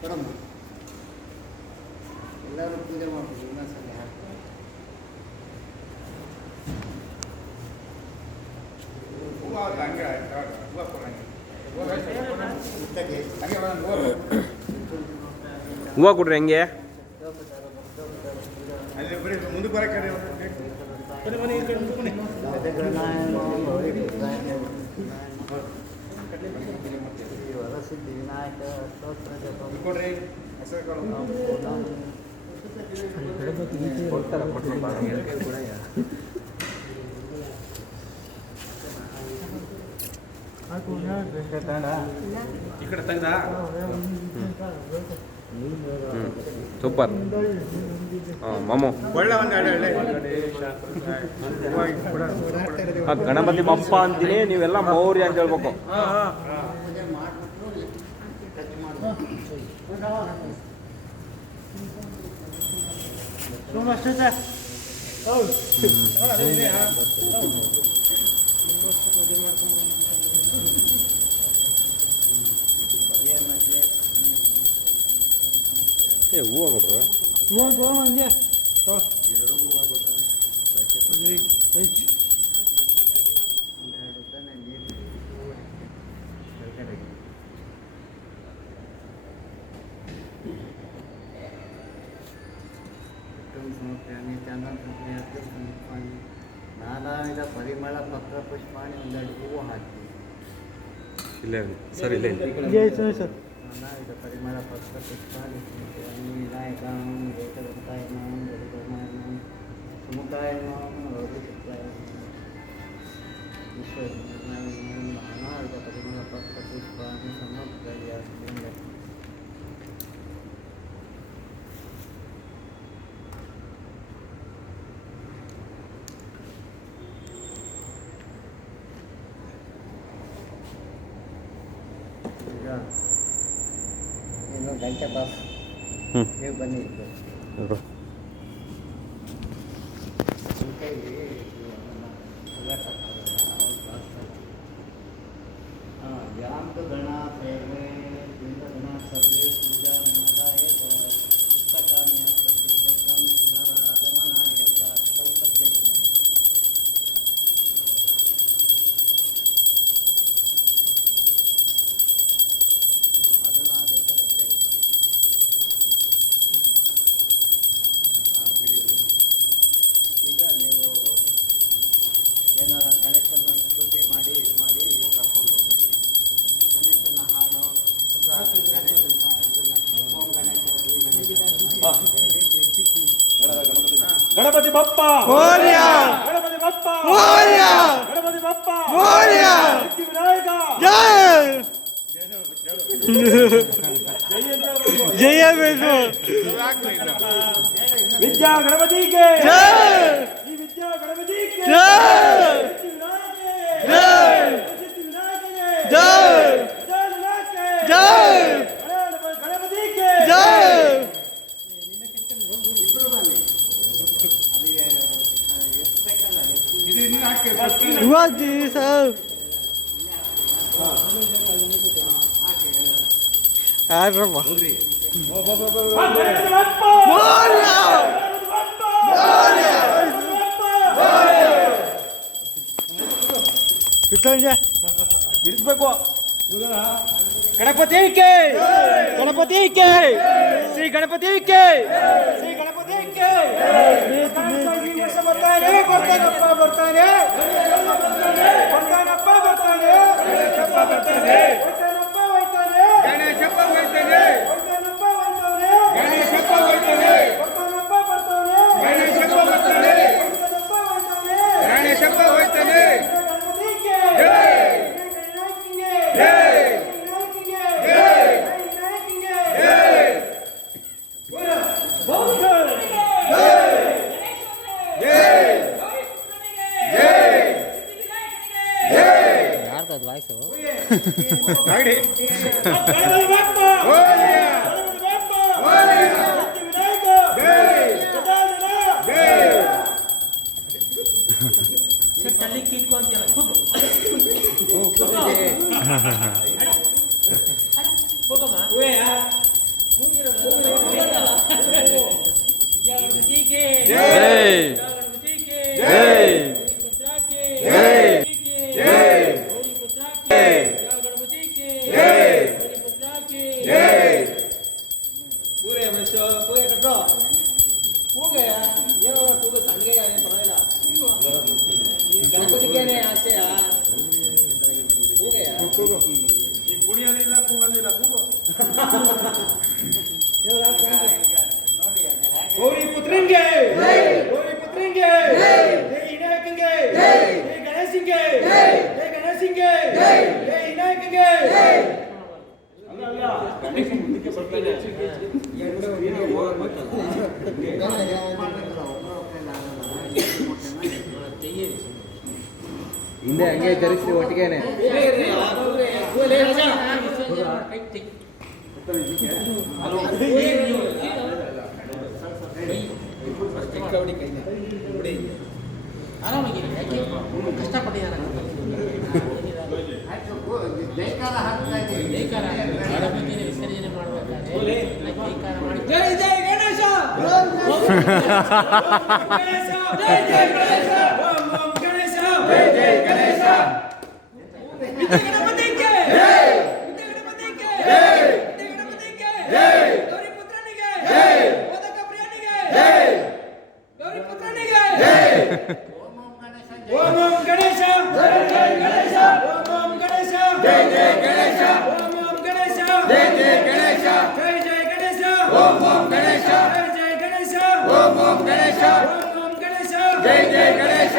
ಕೊಡಮ್ಮ ಎಲ್ಲರೂ ಪೂಜೆ ಮಾಡ್ಬೋದು ಇನ್ನೊಂದ್ಸಲ ಹಾಕ್ತಾರೆ ಹೂವು ಕೊಡ್ರಿ ಹೆಂಗೆ ಮುಂದೆ ಬರಕ್ಕೆ ವರಸಿದ್ಧಿ ವಿನಾಯಕ ಕೊಡ್ರಿ ಈ ಕಡೆ ತೆಗ್ದ ಸೂಪರ್ ಮಾಮು ಒಳ್ಳೆ ಒಂದು ಗಣಪತಿ ಬಪ್ಪ ಅಂತೀನಿ ನೀವೆಲ್ಲ ಮೌರ್ಯ ಅಂತ ಹೇಳ್ಬೇಕು ಪೂಜೆ ಮಾಡಿಬಿಟ್ಟು ಟಚ್ ಏ ಹೂವು ಕೊಡ್ರ ನಾನಾವಿಧ ಪರಿಮಳ ಪತ್ರ ಪುಷ್ಪಾಣಿ ಒಂದೆರಡು ಹೂವು ಹಾಕಿ ಇಲ್ಲ ಸರ್ ಇಲ್ಲ ನಾನಾವಿಧ ಪರಿಮಳ ಪತ್ರ ಪುಷ್ಪಾಣಿ ವಿನಾಯಕ ಏಕದಂತಾಯ ಗರುಡನಾಯ ಸುಮುಖಾಯ ರಘುಚಿತ್ರಾಯ ಈಶ್ವರ ನಾನಾವಿಧ ಪರಿಮಳ ಪತ್ರ ಪುಷ್ಪಾಣಿ ಸಮರ್ಪಯ ಇನ್ನು ಗಂಟೆ ಬಾಸ್ ನೀವು ಬನ್ನಿ व्याम गणा प्रेमे बिंद गणा सर्वे पूजा विनादाय पुस्तकान्या प्रतिष्ठितं पुनरागमनाय च कल्पते ಅದನ್ನು ಅದೇ ಕರೆಕ್ಟಾಗಿ ಬಿಡಿ ಈಗ ನೀವು ಏನಾರ ಗಣೇಶನ ಸ್ತುತಿ ಮಾಡಿ ಕರ್ಕೊಂಡು ಹೋಗಿ ಗಣೇಶನ ಹಾಡು ಅಥವಾ ಗಣೇಶನ ಇದನ್ನ ಓಂ ಗಣೇಶ ಶ್ರೀ ಗಣಪತಿ ಬಪ್ಪ ಗಣಪತಿ ಬಪ್ಪ ಗಣಪತಿ ಬಪ್ಪ ವಿನಾಯಕ जय विद्या गणपति के विद्या गणपति के गणपति के ಇರಿಸ್ಬೇಕು ಗಣಪತಿ ಕೆ ಗಣಪತಿ ಕೆ ಶ್ರೀ ಗಣಪತಿ ಕೆ ಶ್ರೀ ಗಣಪತಿ ಕೆ ಬರ್ತಾನೆ ಬರ್ತಾನಪ್ಪ ಬರ್ತಾನೆ ಬರ್ತಾನಪ್ಪ ಬರ್ತಾನೆ ಗಣೇಶಪ್ಪ ಬರ್ತಾನೆ ಬರ್ತಾನಪ್ಪ ಹೋಯ್ತಾನೆ ಗಣೇಶಪ್ಪ ಹೋಯ್ತಾನೆ ಬರ್ತಾನಪ್ಪ ಹೋಯ್ತಾನೆ ಗಣೇಶಪ್ಪ ಹೋಯ್ತಾನೆ ಬರ್ತಾನಪ್ಪ ಬರ್ತಾನೆ ಗಣೇಶಪ್ಪ ಬರ್ತಾನೆ ಬರ್ತಾನಪ್ಪ ಹೋಯ್ತಾನೆ ಗಣೇಶಪ್ಪ ಹೋಯ್ತಾನೆ ಗಣಪತಿ ಕೆ ಜೈ ಜೈ ಯಾರ್ದದು ವಾಯ್ಸು के जय गणपति के जय पुत्रा के जय जय गौरी पुत्रा के गणपति के जय गौरी पुत्रा के जय ಪೂರೆ ಮಿಸ್ಟರ್ ಪೂರೆ ಕಟ್ಟೋ ಕೂಗೆ ಏನೋ ಕೂಗು ಸಣ್ಣಗೆ ಏನು ಪರವಾಗಿಲ್ಲ ಗಣಪತಿಗೇನೆ ಅಷ್ಟೇಯ ಕೂಗೆಯ ನೀ ಕುಣಿಯೋದಿಲ್ಲ ಕೂಗೋದಿಲ್ಲ ಕೂಗು ಗೌರಿ ಪುತ್ರಂಗೆ ಗೌರಿ ಪುತ್ರಂಗೆ ಜೈ ವಿನಾಯಕಂಗೆ ಜೈ ಗಣೇಶಂಗೆ ಜೈ ಗಣೇಶಂಗೆ ಜೈ ವಿನಾಯಕಂಗೆ ಹಿಂದೆ ಹಂಗೆ ಜರುಗಿಸಿ ಒಟ್ಟಿಗೆನೆ ಆರಾಮಾಗಿರಿ ಯಾಕೆ ಕಷ್ಟಪಟ್ಟಿದ್ದಾರೆ ಗಣಪತಿನ ವಿಸರ್ಜನೆ ಮಾಡಬೇಕಾದ್ರೆ ಜೈಕಾರ ಮಾಡಿ ಜೈ ಜೈ ಗಣೇಶ ಗಣೇಶ ಜೈ ಜೈ ಗಣೇಶ ಓಂ ಓಂ ಗಣೇಶ ಜೈ ಜೈ ಗಣೇಶ ಗಣಪತಿಗೆ ಜೈ ಗಣಪತಿಗೆ ಜೈ ಗಣಪತಿಗೆ ಜೈ ಗೌರಿ ಪುತ್ರನಿಗೆ ಜೈ ಮೋದಕ ಪ್ರಿಯನಿಗೆ ಜೈ ಗೌರಿ ಪುತ್ರನಿಗೆ ಜೈ ಓಂ ಓಂ ಗಣೇಶ ಜೈ ಜೈ ಗಣೇಶ ಓಂ ಓಂ ಗಣೇಶ ಜೈ ಜೈ ಗಣೇಶ ಓಂ ಓಂ ಗಣೇಶ ಜೈ ಜೈ ಗಣೇಶ ಜೈ ಜೈ ಗಣೇಶ ಓಂ ಓಂ ಗಣೇಶ ಜೈ ಜೈ ಗಣೇಶ ಓಂ ಓಂ ಗಣೇಶ ಓಂ ಓಂ ಗಣೇಶ ಜೈ ಜೈ ಗಣೇಶ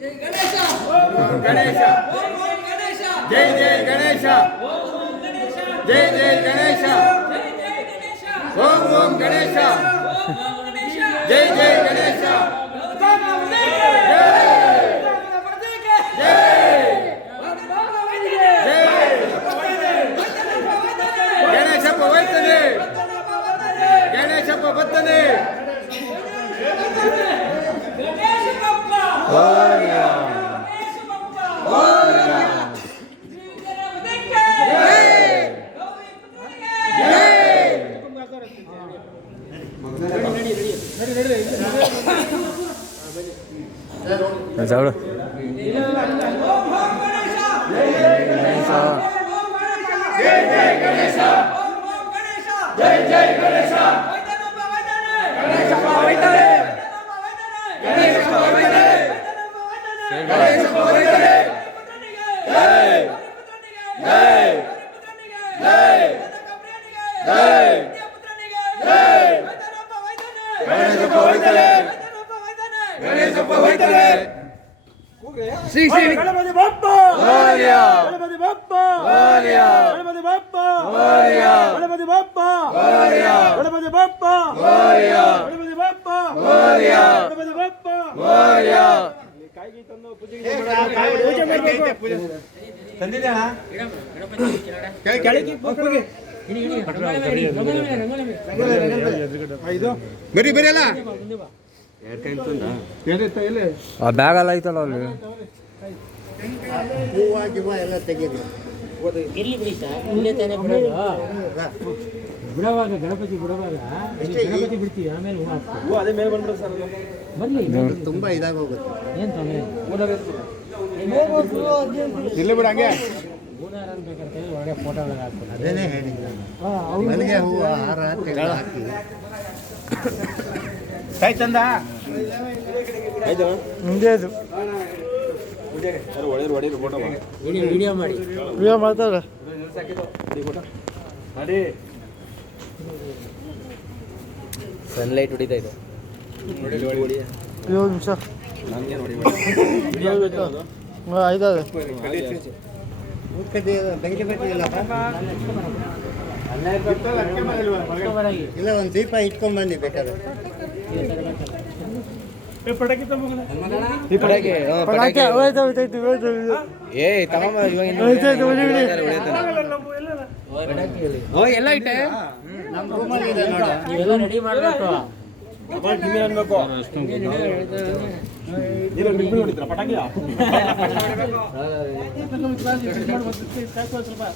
ಜೈ ಗಣೇಶ ಓಂ ಓಂ ಗಣೇಶ ಓಂ ಓಂ ಗಣೇಶ ಜೈ ಜೈ ಗಣೇಶ ಓಂ ಓಂ ಗಣೇಶ ಜೈ ಜೈ ಗಣೇಶ ಜೈ ಜೈ ಗಣೇಶ ಓಂ ಓಂ ಗಣೇಶ ಓಂ ಓಂ ಗಣೇಶ ಜೈ ಜೈ ಗಣೇಶ ಗಣೇಶಪ್ಪ ಹೋಯ್ತಾನೆ ಗಣೇಶಪ್ಪ ಬರ್ತಾನೆ ಜಾವಳು ಜೈ ಜೈ ಗಣೇಶ ಜೈ ಜೈ ಗಣೇಶ ಗಣೇಶಪ್ಪ ಹೋಯ್ತಾನೆ ಗಣೇಶಪ್ಪ ಹೋಯ್ತಾನೆ ಗಣೇಶಪ್ಪ ಹೋಯ್ತಾನೆ ಜೈ ಜೈ ಜೈ ಜೈ ಜೈ ಗಣೇಶಪ್ಪ ಹೋಯ್ತಾನೆ ಗಣೇಶಪ್ಪ ಹೋಯ್ತಾನೆ ಶ್ರೀ ಶ್ರೀ ಗಣಪತಿ ಬಪ್ಪ ಮೋರ್ಯ ಗಣಪತಿ ಬಪ್ಪ ಮೋರ್ಯ ಗಣಪತಿ ಬಪ್ಪ ಮೋರ್ಯ ಗಣಪತಿ ಬಪ್ಪ ಮೋರ್ಯ ಗಣಪತಿ ಬಪ್ಪ ಮೋರ್ಯ ಗಣಪತಿ ಬಪ್ಪ ಮೋರ್ಯ ಗಣಪತಿ ಬಪ್ಪ ಮೋರ್ಯ ಕಾಯಿಗೆ ತಂದು ಪೂಜೆ ಮಾಡಬೇಕು ತಂದಿದ್ದೆ ಅಣ್ಣ ಗಣಪತಿ ಕೆಳಗೆ ಹೋಗಿ ಇದು ಬರಿ ಬರಿ ಅಲ್ಲ ಆ ಬ್ಯಾಗ್ ಎಲ್ಲ ಐತಲ್ಲ ಅಲ್ಲಿ ಹೂವು ಗಿವ ಎಲ್ಲ ತೆಗೀರಿ ಇರ್ಲಿ ಬಿಡಿ ಸರ್ ಇಲ್ಲೇ ತಾನೇ ಬಿಡೋದು ಬಿಡುವಾಗ ಗಣಪತಿ ಬಿಡುವಾಗ ಗಣಪತಿ ಬಿಡ್ತೀವಿ ಆಮೇಲೆ ಹೂ ಹಾಕ್ತೀವಿ ಅದೇ ಮೇಲೆ ಬಂದ್ಬಿಡು ಸರ್ ಬರ್ಲಿ ತುಂಬಾ ಇದಾಗಿ ಹೋಗುತ್ತೆ ಏನು ತೊಂದರೆ ಇಲ್ಲಿ ಬಿಡು ಹಂಗೆ ಹೂನಾರ ಬೇಕಾದ್ರೆ ಒಳಗೆ ಫೋಟೋ ಹಾಕ್ತೀನಿ ಅದೇನೇ ಹೇಳಿದ್ದು ಮಲ್ಲಿಗೆ ಹೂವು ಹಾರ ತೆಗೆದು ಹಾಕಿ ಕೈ ಚಂದ ಮುಂದೆ ಅದು ವಿಡಿಯೋ ಮಾಡಿ ವಿಡಿಯೋ ಮಾಡ್ತಾರೆ ಮಾಡಿ ಸನ್ಲೈಟ್ ಹೊಡಿತಾ ಇದೆ ಏಳು ನಿಮಿಷ ಆಯ್ತದೆ ಬೆಂಕಿ ಬರ್ತಿಲ್ಲಪ್ಪ ಇಲ್ಲ ಒಂದು ದೀಪ ಇಟ್ಕೊಂಡ್ ಬನ್ನಿ ಬೇಕಾದ್ರೆ ಪಟಾಕಿ ತಗೊಂಡು ಪಟಾಕಿ ಪಟಾಕಿ ಹೋಯ್ತು ಹೋಯ್ತು ಹೋಯ್ತು ಏ ತಗೊಂಬ ಇವಾಗ ಹೋಯ್ತು ಹೊಡಿ ಹೊಡಿ ಓ ಎಲ್ಲ ಐತೆ ನಮ್ಮ ರೂಮಲ್ಲಿ ಇದೆ ನೋಡು ನೀವೆಲ್ಲ ರೆಡಿ ಮಾಡಬೇಕು ಕಿಮ್ಮಿ ಅನ್ಬೇಕು ನೀನು ನಿಂಬೆ ಹೊಡಿತೀರ ಪಟಾಕಿಯ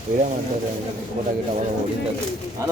ವಿಡಿಯೋ ಮಾಡ್ತಾರೆ ಪಟಾಕಿ ಅವಾಗ ಹೊಡಿತಾರೆ